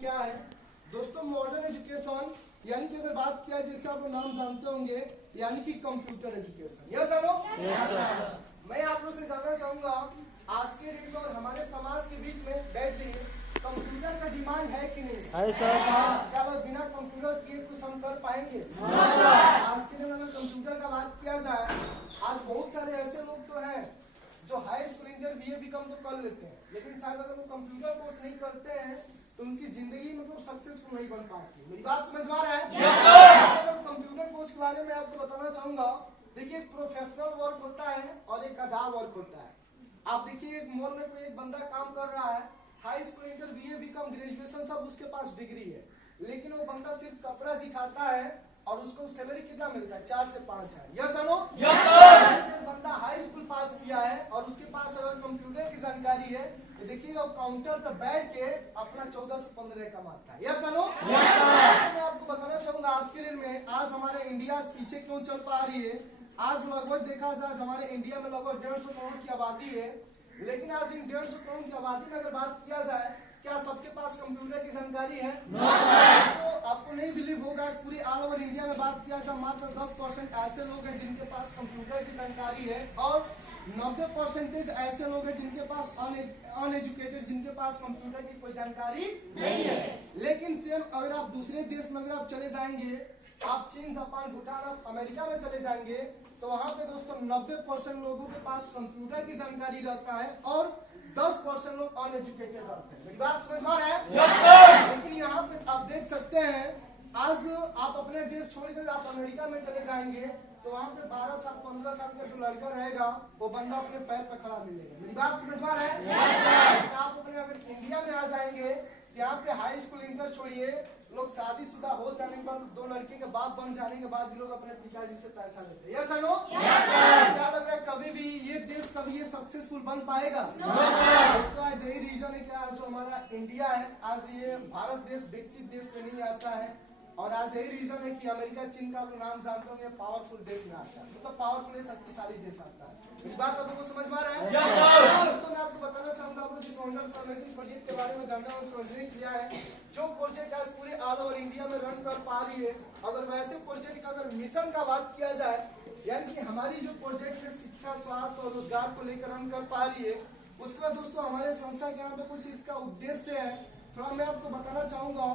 क्या है दोस्तों? मॉडर्न एजुकेशन यानी कि अगर बात किया जैसे आप नाम जानते होंगे यानी कि कंप्यूटर एजुकेशन। Yes sir? मैं आप लोग से जानना चाहूंगा आज के डेट में और हमारे समाज के बीच में वैसे कंप्यूटर का डिमांड है कि नहीं है सर? क्या बस बिना कंप्यूटर किए कुछ हम कर पाएंगे? आज के डेट में कंप्यूटर का बात किया जाए, आज बहुत सारे ऐसे लोग तो हैं जो high school inter BA BCom तो कर लेते हैं, लेकिन शायद अगर वो कंप्यूटर कोर्स नहीं करते हैं तो उनकी जिंदगी मतलब सक्सेसफुल नहीं बन पाती। मेरी बात समझ में आ रहा है? कंप्यूटर कोर्स के बारे में आपको बताना चाहूंगा। देखिए, एक प्रोफेशनल वर्क होता है और एक अदा वर्क होता है। आप देखिए, एक मॉल में कोई एक बंदा काम कर रहा है, high school inter BA BCom graduation सब उसके पास डिग्री है, लेकिन वो बंदा सिर्फ कपड़ा दिखाता है और उसको सैलरी कितना मिलता है? 4 से 5 है। Yes sir? बंदा हाई स्कूल पास किया है और उसके पास अगर कंप्यूटर की जानकारी है तो देखिएगा वो काउंटर पर बैठ के अपना 14 से 15 कमाता है। Yes sir? मैं आपको बताना चाहूंगा आज के दिन में आज हमारे इंडिया पीछे क्यों चल पा रही है। आज लगभग देखा जाए हमारे इंडिया में लगभग 150 करोड़ की आबादी है, लेकिन आज इन 150 करोड़ की आबादी में अगर बात किया जाए क्या सबके पास कंप्यूटर की जानकारी है? तो आपको नहीं बिलीव होगा, पूरी ऑल ओवर इंडिया में बात किया जाए मात्र 10% ऐसे लोग हैं जिनके पास कंप्यूटर की जानकारी है और 90% ऐसे लोग हैं जिनके पास अनएजुकेटेड, जिनके पास कंप्यूटर की कोई जानकारी नहीं है। लेकिन सेम अगर आप दूसरे देश में अगर आप चले जाएंगे, आप चीन, जापान, भूटान, आप अमेरिका में चले जाएंगे तो वहाँ पे दोस्तों 90% लोगों के पास कंप्यूटर की जानकारी रहता है और 10% लोग अनएजुकेटेड रहते हैं। मेरी बात समझ में आ रहा है? लेकिन यहाँ पे आप देख सकते हैं आज आप अपने देश छोड़कर आप अमेरिका में चले जाएंगे तो वहाँ पे 12 साल 15 साल का जो लड़का रहेगा वो बंदा अपने पैर पर खड़ा मिलेगा। मेरी बात समझ में आ रहा है? आप अपने अगर इंडिया में आ जाएंगे यहाँ पे हाई स्कूल इंटर छोड़िए, लोग शादीशुदा हो जाने के बाद 2 लड़के के बाप बन जाने के बाद भी लोग अपने पिताजी से पैसा लेते हैं। Yes sir? क्या लग रहा है कभी भी ये देश कभी ये सक्सेसफुल बन पाएगा? इसका यही रीजन है कि आज जो हमारा इंडिया है आज ये भारत देश विकसित देश में नहीं आता है और आज यही रीजन है कि अमेरिका, चीन का नाम जानते होंगे पावरफुल देश में आता है, मतलब पावरफुल शक्तिशाली देश आता है। मेरी बात आप लोगों को समझ में आ रहा है? दोस्तों मैं आपको बताना चाहूंगा आप लोग जिस ऑनलाइन फॉर्मेशन प्रोजेक्ट के बारे में जानना और समझने किया है, जो प्रोजेक्ट आज पूरे ऑल ओवर इंडिया में रन कर पा रही है, अगर वैसे प्रोजेक्ट का अगर मिशन का बात किया जाए यानी कि हमारी जो प्रोजेक्ट है शिक्षा, स्वास्थ्य और रोजगार को लेकर रन कर पा रही है, उसके बाद दोस्तों हमारे संस्था के यहाँ पे कुछ इसका उद्देश्य है, थोड़ा मैं आपको बताना चाहूंगा।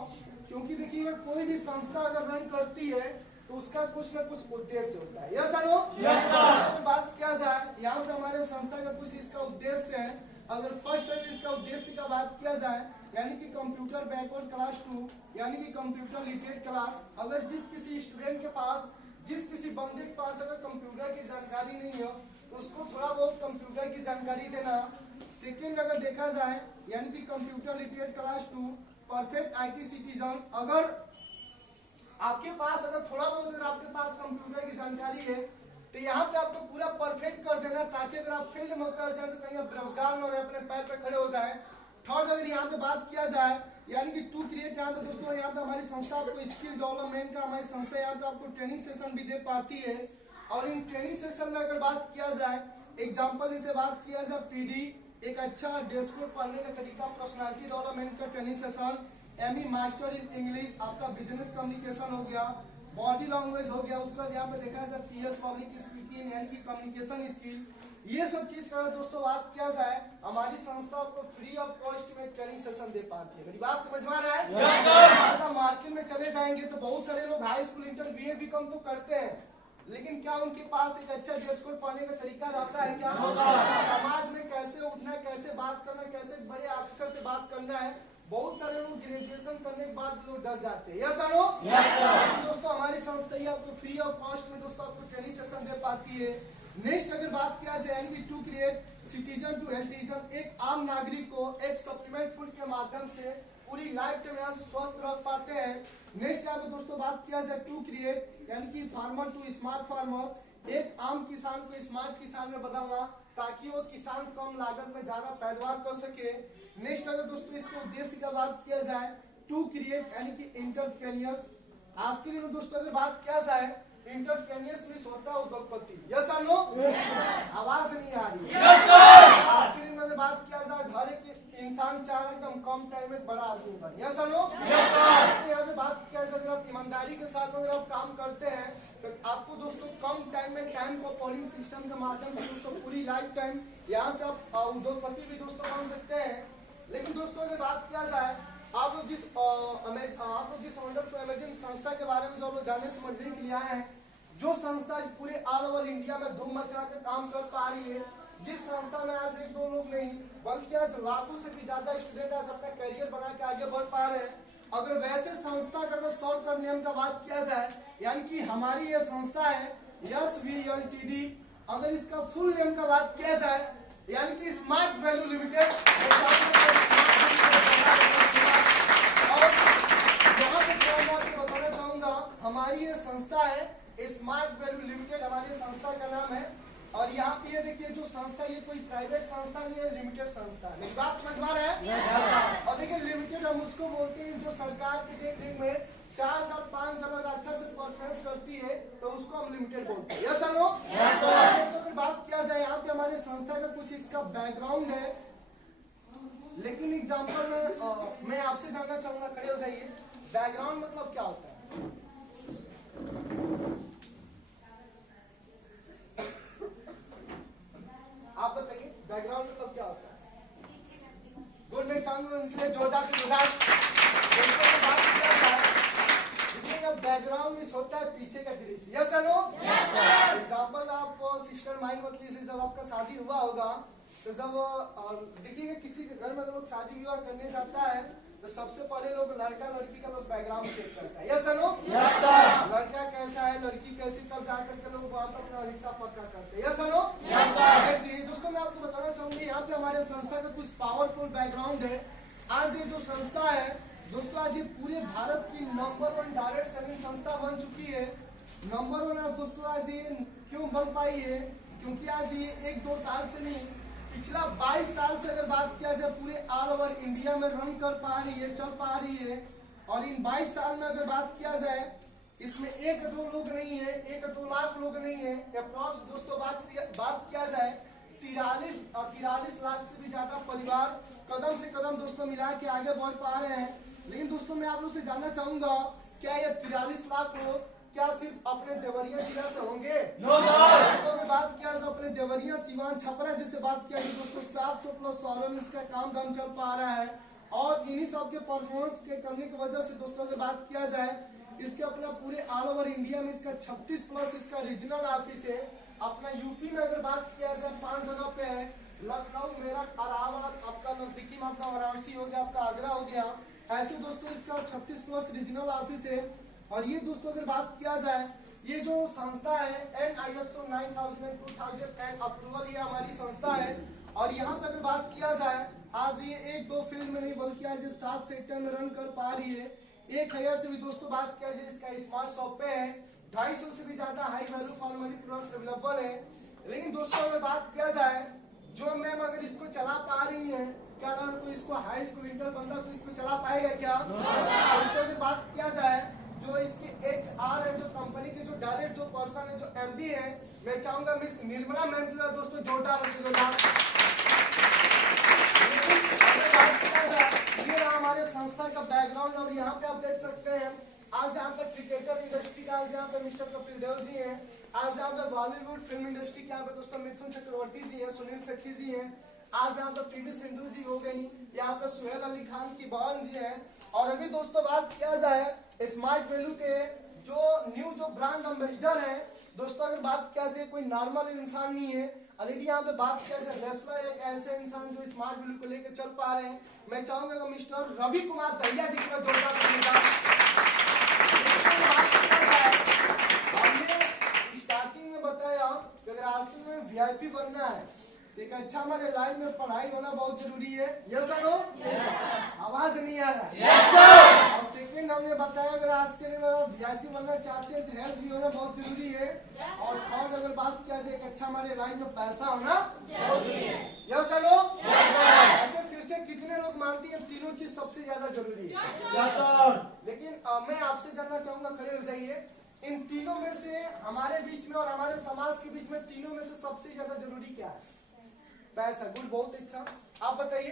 क्योंकि देखिए कोई भी संस्था अगर रन करती है तो उसका कुछ न कुछ उद्देश्य होता है। Yes sir? अगर बात किया जाए यहाँ पे हमारे संस्था का कुछ इसका उद्देश्य है। अगर फर्स्ट इसका उद्देश्य का बात किया जाए यानी कि कंप्यूटर बैकवर्ड क्लास 2 यानी कि कंप्यूटर लिटरेट क्लास, अगर जिस किसी स्टूडेंट के पास, जिस किसी बंदे के पास अगर कंप्यूटर की जानकारी नहीं हो तो उसको थोड़ा बहुत कंप्यूटर की जानकारी देना। सेकेंड अगर देखा जाए यानी कि computer literate class 2 perfect IT citizen, अगर आपके पास अगर थोड़ा बहुत अगर आपके पास कंप्यूटर की जानकारी है तो यहाँ पे आपको पूरा परफेक्ट कर देना ताकि अगर आप फील्ड में कर जाए तो कहीं आप बेरोजगार न रहे, अपने पैर पे खड़े हो जाए। थर्ड अगर यहाँ पे बात किया जाए यानी कि टू क्रिएट, यहाँ पे दोस्तों यहाँ पे हमारी संस्था आपको स्किल डेवलपमेंट का, हमारी संस्था यहाँ पे आपको ट्रेनिंग सेशन भी दे पाती है और इन ट्रेनिंग सेशन में अगर बात किया जाए एग्जाम्पल जैसे बात किया जाए पीडी, एक अच्छा डेस्कटॉप पढ़ने का तरीका, पर्सनालिटी डेवलपमेंट का training session, ME master in English, आपका बिजनेस कम्युनिकेशन हो गया, बॉडी लैंग्वेज हो गया, उसके बाद यहाँ पे देखा जाए पीएस पब्लिक स्पीकिंग यानी कि कम्युनिकेशन स्किल, ये सब चीज का दोस्तों बात किया जाए हमारी संस्था आपको फ्री ऑफ कॉस्ट में ट्रेनिंग सेशन दे पाती है। मेरी बात समझ में आ रहा है? ऐसा मार्केट में चले जाएंगे तो बहुत सारे लोग high school inter BA BCom तो करते हैं, लेकिन क्या उनके पास एक अच्छा डेस्कटॉप पढ़ने का तरीका रहता है? क्या समाज में कैसे उठना है, कैसे बात करना है, कैसे बड़े ऑफिसर से बात करना है? बहुत सारे लोग ग्रेजुएशन करने के बाद लोग डर जाते हैं। Yes sir? दोस्तों हमारी संस्था ही आपको फ्री ऑफ कॉस्ट में दोस्तों आपको ट्रेनिंग सेशन दे पाती है। नेक्स्ट अगर बात किया जाए यानी कि टू क्रिएट सिटीजन टू हेल्थिजन, एक आम नागरिक को एक सप्लीमेंट फूड के माध्यम से पूरी लाइफ टाइम यहाँ से स्वस्थ रह पाते हैं। नेक्स्ट यहाँ पे दोस्तों बात किया जाए टू क्रिएट यानी कि फार्मर टू स्मार्ट फार्मर, एक आम किसान को स्मार्ट किसान में बदलना ताकि वो किसान कम लागत में ज्यादा पैदावार कर सके। नेक्स्ट अगर दोस्तों इसके उद्देश्य का बात किया जाए टू क्रिएट यानी कि इंटरप्रेन्योर्स, आज के लिए दोस्तों अगर बात किया जाए इंटरप्रेन्योर्स में होता है उद्योगपति। यस और नो? आवाज नहीं आ रही है। आज के लिए अगर बात किया जाए हर एक इंसान चाह रहा है कि हम कम टाइम में बड़ा आदमी बने। यस नो यहाँ पे बात क्या है, अगर आप ईमानदारी के साथ अगर आप काम करते हैं तो आपको दोस्तों कम टाइम में टाइम को पोलिंग सिस्टम के माध्यम से दोस्तों पूरी लाइफ टाइम यहाँ से आप उद्योगपति भी दोस्तों बन सकते हैं। लेकिन दोस्तों अगर बात किया जाए, आप लोग जिस वंडरफुल अमेजिंग संस्था के बारे में जो लोग जानने समझने के लिए आए हैं, जो संस्था इस पूरे ऑल ओवर इंडिया में धूम मचा के काम कर पा रही है, जिस संस्था में आज एक दो लोग नहीं बल्कि आज लाखों से भी ज्यादा स्टूडेंट आज अपना करियर बना के आगे बढ़ पा रहे हैं। अगर वैसे संस्था का अगर शॉर्ट टर्म नेम का बात किया जाए, यानी कि हमारी ये संस्था है SVLTD, अगर इसका फुल नेम का बात किया जाए यानी कि स्मार्ट वैल्यू लिमिटेड। और यहाँ पे मैं आपको बताना चाहूंगा, हमारी ये संस्था है स्मार्ट वैल्यू लिमिटेड, हमारी संस्था का नाम है। और यहाँ पे ये देखिए जो संस्था, ये कोई प्राइवेट संस्था नहीं है, लिमिटेड संस्था है। मेरी बात समझ में आ रहा है? और देखिए लिमिटेड हम उसको बोलते हैं जो सरकार की देख में 4 साल 5 साल अगर अच्छा से परफॉर्मेंस करती है तो उसको हम लिमिटेड बोलते हैं। Yes no? दोस्तों अगर बात किया जाए यहाँ पे हमारे संस्था का कुछ इसका बैकग्राउंड है, लेकिन एग्जाम्पल मैं आपसे जानना चाहूंगा, खड़े हो जाइए। बैकग्राउंड मतलब क्या होता है? आप बताइए बैकग्राउंड मतलब क्या होता है? गुड, मैं चाहूंगा उनके लिए जोरदार बैकग्राउंड में होता है पीछे का दृश्य। Yes no? एग्जाम्पल आप सिस्टर माइंड मत लीजिए, जब आपका शादी हुआ होगा तो जब देखिएगा किसी के घर में लोग शादी विवाह करने जाता है तो सबसे पहले लोग लड़का लड़की का लोग बैकग्राउंड चेक करता है। Yes no? लड़का कैसा है, लड़की कैसी, तब जाकर के लोग वहां पर अपना रिश्ता पक्का करते हैं। Yes no? दोस्तों मैं आपको बताना चाहूंगी, यहाँ पे हमारे संस्था का कुछ पावरफुल बैकग्राउंड है। आज ये जो संस्था है दोस्तों, आज ये पूरे भारत की नंबर 1 डायरेक्ट सेलिंग संस्था बन चुकी है। नंबर 1 आज दोस्तों आज ये क्यों बन पाई है? क्योंकि आज ये 1-2 साल से नहीं, पिछला 22 साल से अगर बात किया जाए पूरे ऑल ओवर इंडिया में रन कर पा रही है, चल पा रही है। और इन 22 साल में अगर बात किया जाए, इसमें 1-2 लोग नहीं है, 1-2 लाख लोग नहीं है, अप्रॉक्स दोस्तों बात किया जाए 43 लाख से भी ज्यादा परिवार कदम से कदम दोस्तों मिला के आगे बढ़ पा रहे हैं। लेकिन दोस्तों मैं आप लोग से जानना चाहूंगा, क्या ये 43 लाख लोग क्या सिर्फ अपने देवरिया जिला से होंगे? दोस्तों में बात किया तो अपने देवरिया, सिवान, छपरा जैसे बात किया दोस्तों 700 प्लस शहरों में इसका काम धाम चल पा रहा है। और इन्हीं सब के परफॉर्मेंस के करने की वजह से दोस्तों अगर बात किया जाए, इसके अपना पूरे ऑल ओवर इंडिया में इसका 36 प्लस इसका रीजनल ऑफिस है। अपना यूपी में अगर बात किया जाए 5 जगह पे है, लखनऊ, मेरठ, इलाहाबाद, आपका नजदीकी में आपका वाराणसी हो गया, आपका आगरा हो गया। ऐसे दोस्तों इसका 36 प्लस रीजनल ऑफिस है। और ये दोस्तों अगर बात किया जाए, ये जो संस्था है NISO 9000 2000 अप्रूवल, ये हमारी संस्था है। और यहाँ पे अगर बात किया जाए, आज ये 1-2 फील्ड में नहीं बल्कि आज ये 7 सेक्टर में रन कर पा रही है। 1000 से भी दोस्तों बात किया जाए इसका स्मार्ट शॉप पे है, 250 से भी ज्यादा high value for money products available है। लेकिन दोस्तों अगर बात किया जाए, जो मैम अगर इसको चला पा रही है, क्या अगर कोई इसको हाई स्कूल इंटर बंदा तो इसको चला पाएगा क्या? दोस्तों अगर बात किया जाए, जो इसके HR है, जो कंपनी के जो डायरेक्ट जो पर्सन है, जो MD है, मैं चाहूंगा मिस निर्मला मैम के लिए दोस्तों जोरदार ये रहा हमारे संस्था का बैकग्राउंड। और यहाँ पे आप देख सकते हैं, आज यहाँ पे क्रिकेटर इंडस्ट्री का आज यहाँ पे मिस्टर कपिल देव जी हैं। आज यहाँ पे बॉलीवुड फिल्म इंडस्ट्री के यहाँ पे दोस्तों मिथुन चक्रवर्ती जी हैं, सुनील सखी जी हैं। आज यहाँ पे PV सिंधु जी हो गई, यहाँ पे सुहेल अली खान की बहन जी हैं। और अभी दोस्तों बात किया जाए स्मार्ट वैल्यू के जो ब्रांड एम्बेसडर है दोस्तों, अगर बात किया जाए कोई नॉर्मल इंसान नहीं है। ऑलरेडी यहाँ पे बात किया जाए रेसलर एक ऐसे इंसान जो स्मार्ट वैल्यू को लेकर चल पा रहे हैं। मैं चाहूंगा कि मिस्टर रवि कुमार दहिया जी का जोरदार हमने स्टार्टिंग में बताया कि अगर आजकल में VIP बनना है, एक अच्छा हमारे लाइफ में पढ़ाई होना बहुत जरूरी है। Yes no? आवाज नहीं आ रहा। और सेकंड हमने बताया अगर आज के लिए VIP बनना चाहते हैं तो हेल्थ भी होना बहुत जरूरी है। और थर्ड अगर बात किया जाए एक अच्छा हमारे लाइफ में पैसा होना जरूरी है। Yes no? ऐसे फिर से कितने लोग मानती हैं तीनों चीज सबसे ज्यादा जरूरी है? लेकिन मैं आपसे जानना चाहूंगा, खड़े हो जाइए, इन तीनों में से हमारे बीच में और हमारे समाज के बीच में तीनों में से सबसे ज्यादा जरूरी क्या है? पैसा। गुड, बहुत अच्छा। आप बताइए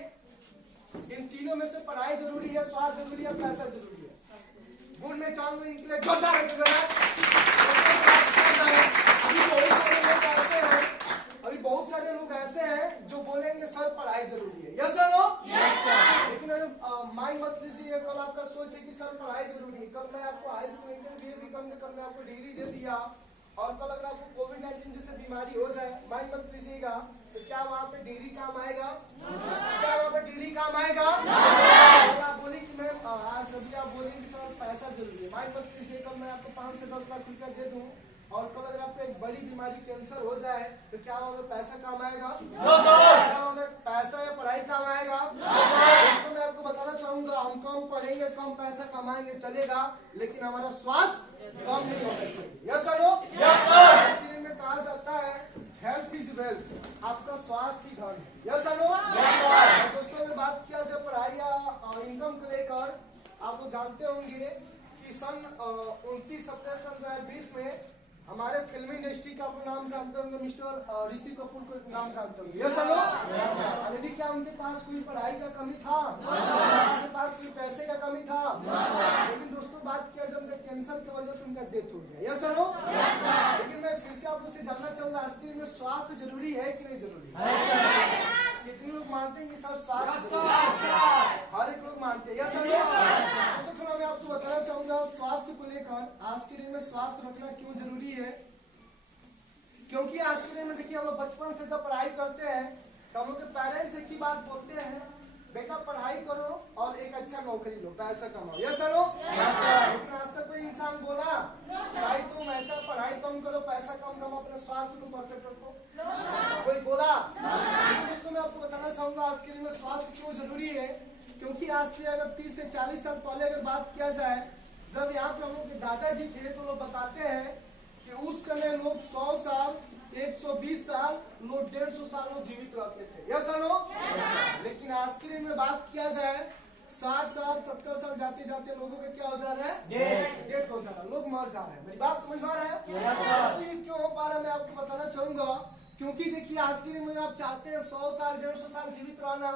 इन तीनों में से पढ़ाई जरूरी है, स्वास्थ्य जरूरी है, पैसा जरूरी है। गुड में चाहूंगा इनके लिए जोरदार अभी बहुत सारे लोग ऐसे हैं जो बोलेंगे सर पढ़ाई जरूरी है। Yes sir no? लेकिन माइंड मत लीजिए, कल आपका सोच है कि सर पढ़ाई जरूरी है। कल मैं आपको हाई स्कूल इंटरव्यू भी कल मैं आपको डिग्री दे दिया और कल अगर आपको कोविड-19 जैसे बीमारी हो जाए, माइंड मत लीजिएगा, तो क्या वहाँ पे डिग्री काम आएगा? क्या वहाँ पे डिग्री काम आएगा? आप बोले कि मैम आज अभी आप बोलेंगे सर पैसा जरूरी है, माइंड मत लीजिए, कल मैं आपको 5 से 10 लाख रुपया दे दूँ और कल अगर आपको एक बड़ी बीमारी कैंसर हो जाए तो क्या वहाँ पैसा काम आएगा? क्या वहाँ पैसा या पढ़ाई काम आएगा? तो मैं आपको बताना चाहूंगा, हम कम पढ़ेंगे, कम पैसा कमाएंगे चलेगा, लेकिन हमारा स्वास्थ्य कम नहीं होना चाहिए। Yes sir no? में कहा जाता है हेल्थ इज वेल्थ, आपका स्वास्थ्य ही धन है। Yes sir no? दोस्तों अगर बात किया जाए पढ़ाई या इनकम को लेकर, आपको जानते होंगे कि सन 29 सितंबर सन 2020 में हमारे फिल्म इंडस्ट्री का आपको नाम जानते होंगे, मिस्टर ऋषि कपूर को नाम जानते होंगे। Yes sir? अरे क्या उनके पास कोई पढ़ाई का कमी था? उनके पास कोई पैसे का कमी था? लेकिन दोस्तों बात किया जब कैंसर की वजह से उनका डेथ हो गया। Yes sir? लेकिन मैं फिर से आप लोग से जानना चाहूंगा, आस्तीन में स्वास्थ्य जरूरी है कि नहीं जरूरी? कितने लोग मानते हैं कि सर स्वास्थ्य? हर एक लोग मानते हैं। Yes sir? दोस्तों थोड़ा मैं आपको बताना चाहूंगा स्वास्थ्य को लेकर, आज के दिन में स्वास्थ्य रखना क्यों जरूरी है। क्योंकि आज के दिन में देखिए हम लोग बचपन से जब पढ़ाई करते हैं तो हम लोग के पेरेंट्स एक ही बात बोलते हैं, बेटा पढ़ाई करो और एक अच्छा नौकरी लो, पैसा कमाओ। Yes sir? लेकिन आज तक कोई इंसान बोला भाई तुम ऐसा पढ़ाई कम करो, पैसा कम कमाओ, अपने स्वास्थ्य को परफेक्ट रखो? कोई बोला? दोस्तों मैं आपको बताना चाहूंगा आज के दिन में स्वास्थ्य क्यों जरूरी है। क्योंकि आज से अगर 30 से 40 साल पहले अगर बात किया जाए, जब यहाँ पे हम लोग के दादाजी थे तो लोग बताते हैं कि उस समय लोग 100 साल, 120 साल, लोग 150 साल लोग जीवित रहते थे। Yes sir no? लेकिन आज के दिन में बात किया जाए 60 साल, 70 साल जाते जाते लोगों के क्या हो जा रहा है? डेथ हो जा रहा है, लोग मर जा रहे हैं। मेरी बात समझ में आ रहा है? तो ये क्यों हो पा रहा है मैं आपको बताना चाहूंगा। क्योंकि देखिए आज के दिन में आप चाहते हैं 100 साल, 150 साल जीवित रहना,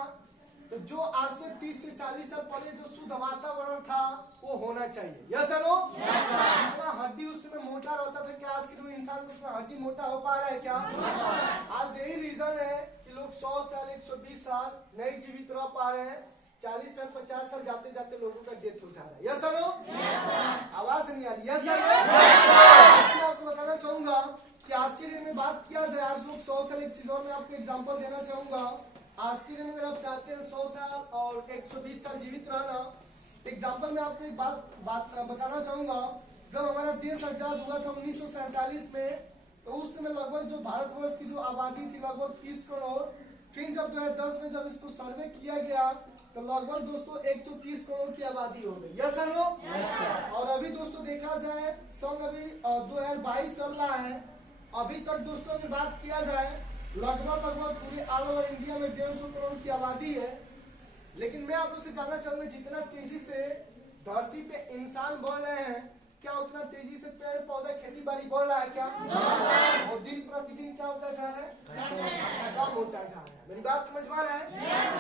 तो जो आज से 30 से 40 साल पहले जो शुद्ध वातावरण था वो होना चाहिए। Yes sir no? इतना हड्डी उस समय मोटा रहता था, क्या आज के दिन इंसान को इतना हड्डी मोटा हो पा रहा है क्या? आज यही रीजन है कि लोग 100 साल, 120 साल नहीं जीवित रह पा रहे हैं। 40 साल, 50 साल जाते जाते लोगों का डेथ हो जा रहा है। Yes sir no? आवाज नहीं आ रही? Yes sir? मैं आपको बताना चाहूंगा कि आज के दिन में बात किया जाए, आज लोग 100 साल, एक चीज और मैं आपको एग्जाम्पल देना चाहूंगा। आज के दिन अगर आप चाहते हैं 100 साल और 120 साल जीवित रहना, एग्जाम्पल में आपको एक बात बताना चाहूंगा। जब हमारा देश आजाद हुआ था 1947 में, तो उस समय लगभग जो भारतवर्ष की जो आबादी थी लगभग 30 करोड़। फिर जब 2010 में जब इसको सर्वे किया गया तो लगभग दोस्तों 130 करोड़ की आबादी हो गई। Yes sir no? और अभी दोस्तों देखा जाए सन अभी 2022 चल रहा है, अभी तक दोस्तों अगर बात किया जाए लगभग पूरे ऑल ओवर इंडिया में 150 करोड़ की आबादी है। लेकिन मैं आप लोग से जानना चाहूंगा, जितना तेजी से धरती पे इंसान बढ़ रहे हैं, क्या उतना तेजी से पेड़ पौधा खेती बाड़ी बढ़ रहा है क्या? और दिन प्रतिदिन क्या होता जा रहा है? कम होता जा रहा है। मेरी बात समझ में आ रहा है?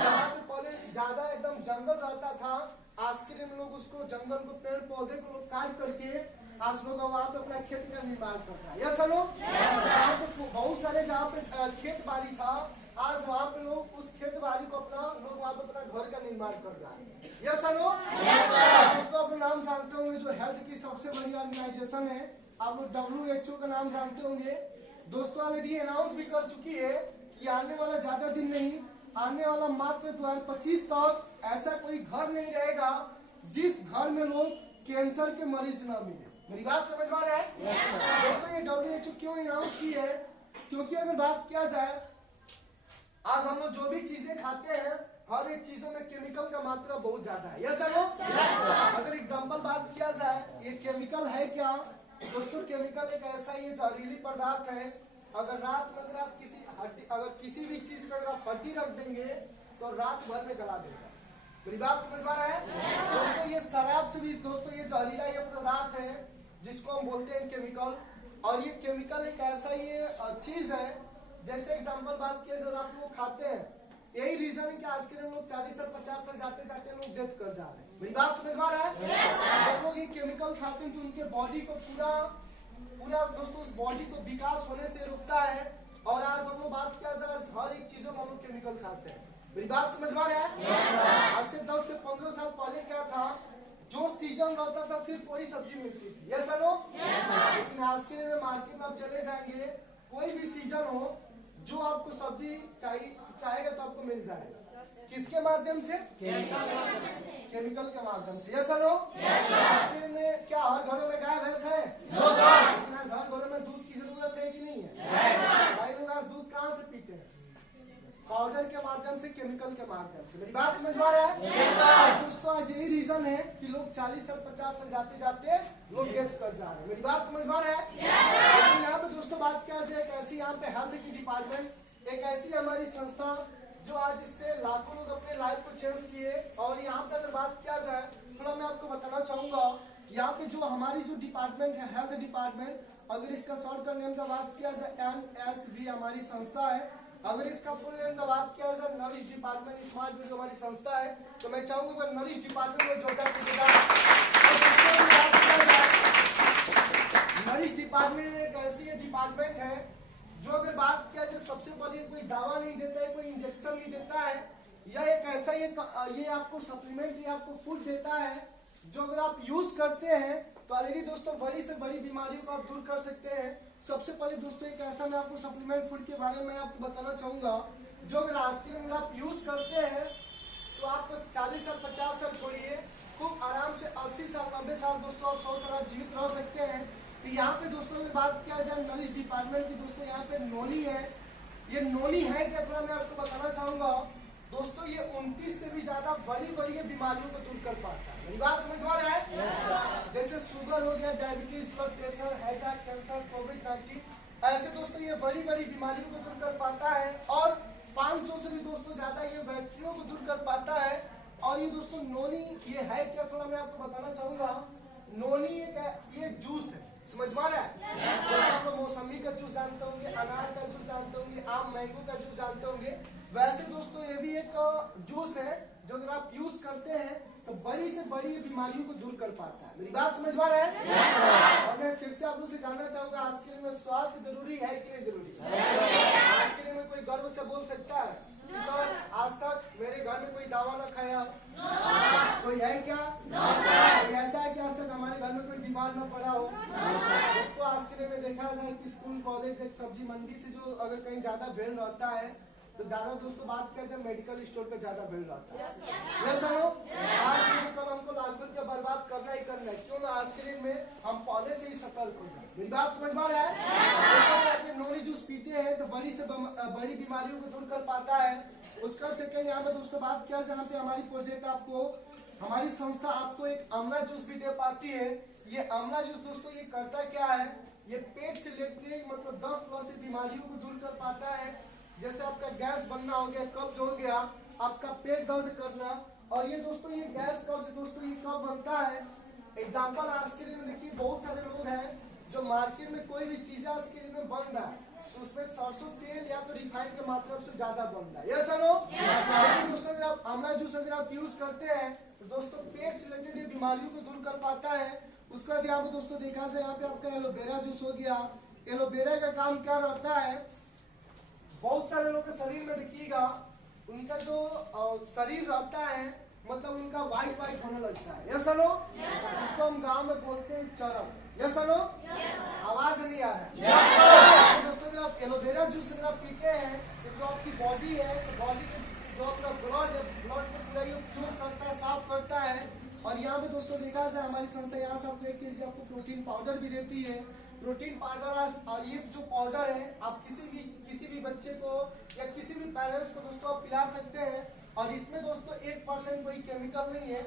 जहाँ पे पहले ज्यादा एकदम जंगल रहता था, आज के दिन लोग उसको जंगल को, पेड़ पौधे को लोग काट करके आज लोग वहाँ पे अपना खेत का निर्माण कर रहा है। Yes sir no? बहुत सारे जहाँ पे खेत बाड़ी था, आज वहाँ पे लोग उस खेत बाड़ी को अपना लोग वहाँ पे अपना घर का निर्माण कर रहा है। Yes sir no? दोस्तों आप नाम जानते होंगे जो हेल्थ की सबसे बड़ी ऑर्गेनाइजेशन है, आप लोग WHO का नाम जानते होंगे। दोस्तों ऑलरेडी अनाउंस भी कर चुकी है कि आने वाला ज्यादा दिन नहीं, आने वाला मात्र 2025 तक ऐसा कोई घर नहीं रहेगा जिस घर में लोग कैंसर के मरीज न मिले। मेरी बात समझ में आ रहा है? दोस्तों ये WHO क्यों अनाउंस की है? क्योंकि अगर बात किया जाए आज हम लोग जो भी चीजें खाते हैं हर एक चीजों में केमिकल का मात्रा बहुत ज्यादा है। Yes sir? अगर एग्जांपल बात किया जाए ये केमिकल है क्या? दोस्तों केमिकल एक ऐसा ही जहरीली पदार्थ है, अगर रात में अगर आप किसी भी चीज का अगर आप हड्डी रख देंगे तो रात भर में गला देगा। मेरी बात समझ में आ रहा है? दोस्तों ये शराब से भी दोस्तों ये जहरीला ये पदार्थ है जिसको हम बोलते हैं केमिकल। और ये केमिकल एक ऐसा ये चीज है, जैसे एग्जांपल बात किया जब आप लोग खाते हैं यही रीजन है कि आज के लोग 40 साल 50 साल जाते जाते लोग डेथ कर जा रहे हैं। मेरी बात समझ में आ रहा है? जब लोग ये केमिकल खाते हैं तो उनके बॉडी को पूरा दोस्तों उस बॉडी को विकास होने से रुकता है। और आज हम लोग बात किया जाए हर एक चीजों में हम लोग केमिकल खाते हैं। मेरी बात समझ में आ रहा है? आज से 10 से 15 साल पहले क्या था, जो सीजन रहता था सिर्फ वही सब्जी मिलती थी। Yes hello? लेकिन आज के लिए मार्केट में आप चले जाएंगे, कोई भी सीजन हो, जो आपको सब्जी चाहेगा तो आपको मिल जाएगा। किसके माध्यम से? केमिकल के माध्यम से। Yes hello? आज के में क्या हर घरों में गाय भैंस है? हर घरों में दूध की जरूरत है कि नहीं है? भाई लोग आज दूध कहाँ से पीते हैं? पाउडर के माध्यम से, केमिकल के माध्यम से। मेरी बात समझ में आ रहा है? दोस्तों आज यही रीजन है कि लोग 40 साल 50 साल जाते जाते लोग डेथ कर जा रहे हैं। मेरी बात समझ में आ रहा है? लेकिन यहाँ पे दोस्तों बात क्या है, एक ऐसी यहाँ पे हेल्थ की डिपार्टमेंट, एक ऐसी हमारी संस्था जो आज इससे लाखों लोग अपने लाइफ को चेंज किए। और यहाँ पे अगर बात किया जाए, थोड़ा मैं आपको बताना चाहूंगा, यहाँ पे जो हमारी जो डिपार्टमेंट है हेल्थ डिपार्टमेंट, अगर इसका शॉर्ट का नेम का बात किया जाए NSV हमारी संस्था है। अगर इसका फुल नेम का बात किया जाए नरिश डिपार्टमेंट स्मार्ट जो हमारी संस्था है, तो मैं चाहूंगा नरिश डिपार्टमेंट को जोड़कर नरिश डिपार्टमेंट एक ऐसी डिपार्टमेंट है जो अगर बात किया जाए सबसे पहले कोई दवा नहीं देता है, कोई इंजेक्शन नहीं देता है, या एक ऐसा ये आपको सप्लीमेंट या आपको फूड देता है जो अगर आप यूज करते हैं तो ऑलरेडी दोस्तों बड़ी से बड़ी बीमारियों को आप दूर कर सकते हैं। सबसे पहले दोस्तों एक ऐसा मैं आपको सप्लीमेंट फूड के बारे में आपको बताना चाहूंगा, जो अगर आज के दिन आप यूज करते हैं तो आप बस 40 साल 50 साल छोड़िए, खूब आराम से 80 साल 90 साल दोस्तों आप 100 साल जीवित रह सकते हैं। तो यहाँ पे दोस्तों में बात किया जाए नॉलेज डिपार्टमेंट की, दोस्तों यहाँ पे नोनी है। ये नोनी है क्या, थोड़ा मैं आपको बताना चाहूंगा दोस्तों, ये 29 से भी ज्यादा बड़ी बीमारियों को दूर कर पाता है। मेरी बात समझ में आ रहा है? जैसे शुगर हो गया, डायबिटीज, ब्लड प्रेशर, हैजा, कैंसर, कोविड-19, ऐसे दोस्तों ये बड़ी बीमारियों को दूर कर पाता है। और 500 से भी दोस्तों ज्यादा ये बैक्टीरिया को दूर कर पाता है। और ये दोस्तों नोनी ये है क्या, थोड़ा मैं आपको बताना चाहूंगा। नोनी ये जूस है, समझ में आ रहा है? जैसे आप लोग मौसमी का जूस जानते होंगे, अनार का जूस जानते होंगे, आम मैंगो का जूस जानते होंगे, वैसे दोस्तों ये भी एक जूस है जो अगर आप यूज करते हैं तो बड़ी से बड़ी बीमारियों को दूर कर पाता है। मेरी बात समझ में आ रहा है? और मैं फिर से आप लोग से जानना चाहूंगा, आज के दिन में स्वास्थ्य जरूरी है कि नहीं जरूरी है? आज के दिन में कोई गर्व से बोल सकता है कि सर आज तक मेरे घर में कोई दवा न खाया? कोई है क्या? कोई ऐसा है कि आज तक हमारे घर में कोई बीमार न पड़ा हो? दोस्तों आज के दिन में देखा जाए कि स्कूल कॉलेज एक सब्जी मंडी से जो अगर कहीं ज्यादा भीड़ रहता है तो ज्यादा दोस्तों बात कैसे मेडिकल स्टोर पे ज्यादा भीड़ रहता है। आज कल हमको लाख रुपया बर्बाद करना ही करना है, क्यों ना आज के दिन में हम पहले से ही सतर्क हो जाए। मेरी बात समझ में आ रहा है? नोनी जूस पीते हैं तो बड़ी से बड़ी बीमारियों को दूर कर पाता है। उसका सेकंड यहाँ पे दोस्तों बात किया यहाँ पे हमारी प्रोजेक्ट आपको हमारी संस्था आपको एक आमला जूस भी दे पाती है। ये आमला जूस दोस्तों ये करता क्या है, ये पेट से लेकर मतलब 10+ बीमारियों को दूर कर पाता है। जैसे आपका गैस बनना हो गया, कब्ज हो गया, आपका पेट दर्द करना, और ये दोस्तों ये गैस कब्ज दोस्तों ये कब बनता है? एग्जाम्पल आज के लिए देखिए बहुत सारे लोग हैं जो मार्केट में कोई भी चीज आज के लिए बन रहा है तो उसमें सरसों तेल या तो रिफाइन के मात्रा से ज्यादा बन रहा है। Yes sir? लेकिन दोस्तों अगर आप आमला जूस अगर आप यूज करते हैं तो दोस्तों पेट से रिलेटेड बीमारियों को दूर कर पाता है। उसके बाद यहाँ पे दोस्तों देखा जाए यहाँ पे आपका एलोवेरा जूस हो गया। एलोवेरा का काम क्या रहता है, बहुत सारे लोग के शरीर में देखिएगा उनका जो शरीर रहता है मतलब उनका व्हाइट होने लगता है। Yes hello? इसको हम गांव में बोलते हैं चरम। Yes hello? आवाज नहीं आ रहा है? दोस्तों अगर आप एलोवेरा जूस अगर आप पीते हैं तो जो आपकी बॉडी है तो बॉडी के जो आपका ब्लड को पूरा ये प्योर करता है, साफ करता है। और यहाँ पे दोस्तों देखा जाए हमारी संस्था यहाँ से आपको 1 kg आपको प्रोटीन पाउडर भी देती है। प्रोटीन पाउडर आज ये जो पाउडर है आप किसी भी बच्चे को या किसी भी पेरेंट्स को दोस्तों आप पिला सकते हैं। और इसमें दोस्तों 1% कोई केमिकल नहीं है।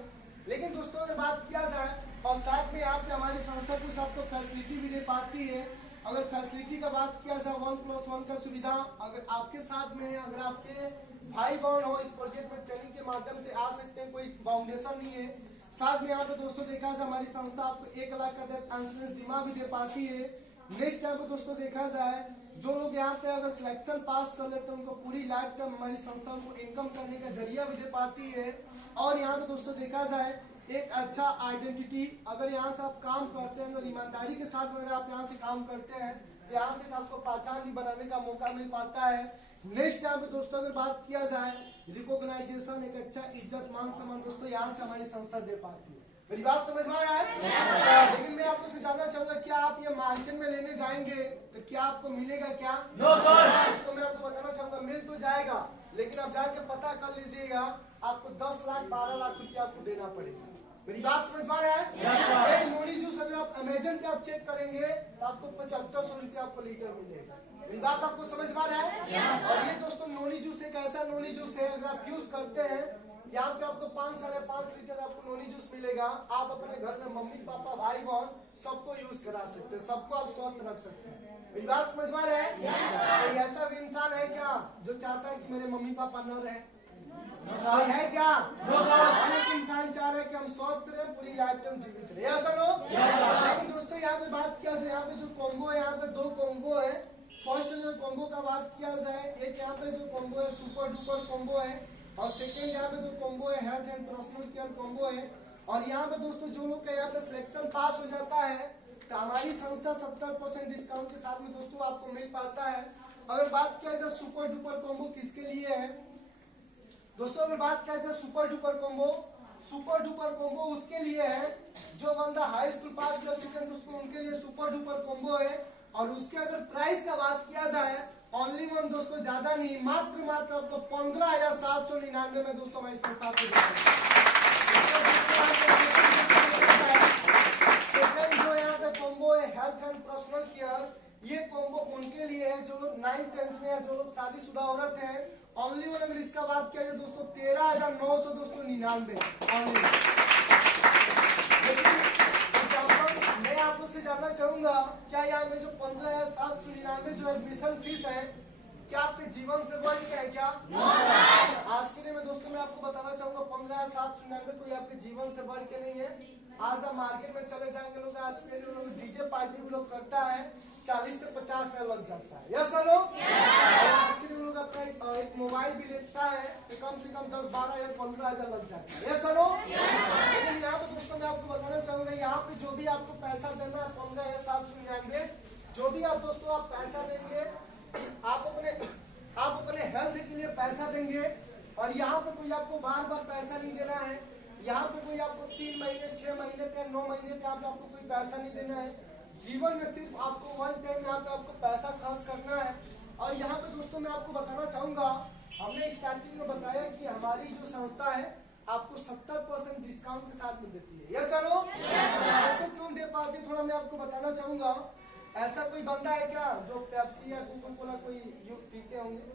लेकिन दोस्तों अगर बात किया जाए और साथ में यहाँ पे हमारी संस्था कुछ आपको फैसिलिटी भी दे पाती है। अगर फैसिलिटी का बात किया जाए 1+1 का सुविधा अगर आपके साथ में है, अगर आपके भाई बहन हो इस प्रोजेक्ट में ट्रेनिंग के माध्यम से आ सकते हैं, कोई फाउंडेशन नहीं है। साथ में यहाँ पे दोस्तों देखा जाए हमारी संस्था आपको 1 लाख का इंश्योरेंस बीमा भी दे पाती है। नेक्स्ट टाइम पे दोस्तों देखा जाए जो लोग यहाँ पे अगर सिलेक्शन पास कर लेते हैं उनको पूरी लाइफ टाइम हमारी संस्था को इनकम करने का जरिया भी दे पाती है। और यहाँ पे दोस्तों देखा जाए एक अच्छा आइडेंटिटी, अगर यहाँ से आप काम करते हैं और ईमानदारी के साथ अगर आप यहाँ से काम करते हैं तो यहाँ से आपको पहचान भी बनाने का मौका मिल पाता है। नेक्स्ट टाइम पे दोस्तों अगर बात किया जाए रिकॉग्नाइजेशन, एक अच्छा इज्जत मान सम्मान दोस्तों यहाँ से हमारी संस्था दे पाती है। मेरी बात समझ में आया है? लेकिन मैं आपको से जानना चाहूंगा क्या आप ये मार्केट में लेने जाएंगे तो क्या आपको मिलेगा क्या? दोस्तों मैं आपको बताना चाहूंगा मिल तो जाएगा, लेकिन आप जाके पता कर लीजिएगा आपको 10 लाख 12 लाख रुपया आपको देना पड़ेगा। मेरी बात समझ में आ रहा है? एक नोनी जूस अगर आप अमेजन पे आप चेक करेंगे तो आपको 7500 रुपया आपको लीटर मिलेगा। मेरी बात आपको समझ में आ रहा है? और ये दोस्तों नोनी जूस एक ऐसा नोनी जूस है अगर आप यूज करते हैं यहाँ पे आपको 5 साढ़े 5 लीटर आपको नोनी जूस मिलेगा। आप अपने घर में मम्मी पापा भाई बहन सबको यूज करा सकते हैं, सबको आप स्वस्थ रख सकते हैं। मेरी बात समझ में आ रहा है? कोई ऐसा भी इंसान है क्या जो चाहता है कि मेरे मम्मी पापा न रहे? है क्या? एक इंसान चाह रहा है कि हम स्वस्थ रहे पूरी लाइफ टाइम जीवित रहे, ऐसा लो? लेकिन दोस्तों यहाँ पे बात किया जाए यहाँ पे जो कॉम्बो है यहाँ पे 2 कॉम्बो है। फर्स्ट जो कॉम्बो का बात किया जाए एक यहाँ पे जो कॉम्बो है सुपर डुपर कॉम्बो है और सेकेंड यहाँ पे जो कॉम्बो है health and personal care combo है। और यहाँ पे दोस्तों जो लोग का यहाँ पे सिलेक्शन पास हो जाता है तो हमारी संस्था 70% डिस्काउंट के साथ में दोस्तों आपको मिल पाता है। अगर बात किया जाए सुपर डुपर कॉम्बो किसके लिए है दोस्तों, अगर बात किया जाए सुपर डुपर कॉम्बो उसके लिए है जो बंदा हाई स्कूल पास कर चुके हैं दोस्तों उनके लिए सुपर डुपर कॉम्बो है। और उसके अगर प्राइस का बात किया जाए ओनली वन दोस्तों ज्यादा नहीं मात्र आपको 15,799 में दोस्तों हमारी संस्था को सेकंड जो यहाँ पे कॉम्बो है हेल्थ एंड पर्सनल केयर, ये कॉम्बो उनके लिए है जो लोग 9th 10th में है, जो लोग शादीशुदा औरत है। ओनली वन अगर इसका बात किया जाए दोस्तों 13,900 दोस्तों 99 मैं आपको से जानना चाहूंगा क्या यहाँ पे जो 15,799 जो एडमिशन फीस है क्या आपके जीवन से बढ़ के है क्या? आज के लिए मैं दोस्तों मैं आपको बताना चाहूंगा 15,799 कोई आपके जीवन से बढ़ के नहीं है। आज आप मार्केट में चले जाएंगे लोग आज के लिए लोग डीजे पार्टी भी लोग करता है 40 से 50 हजार लग जाता है। Yes hello? आज के लिए लोग अपना एक मोबाइल भी लेता है तो कम से कम 10-12 या 15,000 लग जाता है। Yes hello? लेकिन यहाँ पे दोस्तों मैं आपको बताना चाहूंगा यहाँ पे जो भी आपको पैसा देना है 15,799 जो भी आप दोस्तों आप पैसा देंगे आप अपने हेल्थ के लिए पैसा देंगे। और यहाँ पे कोई आपको बार बार पैसा नहीं देना है, यहाँ पे कोई आपको 3 महीने 6 महीने पे 9 महीने पे आपको कोई पैसा नहीं देना है। जीवन में सिर्फ आपको 1 टाइम यहाँ पे आपको पैसा खर्च करना है। और यहाँ पे दोस्तों मैं आपको बताना चाहूंगा हमने स्टार्टिंग में बताया कि हमारी जो संस्था है आपको 70% डिस्काउंट के साथ में देती है। Yes hello? दोस्तों क्यों दे पाती थोड़ा मैं आपको बताना चाहूंगा। ऐसा कोई बंदा है क्या जो पेप्सी या कोका कोला कोई पीते होंगे?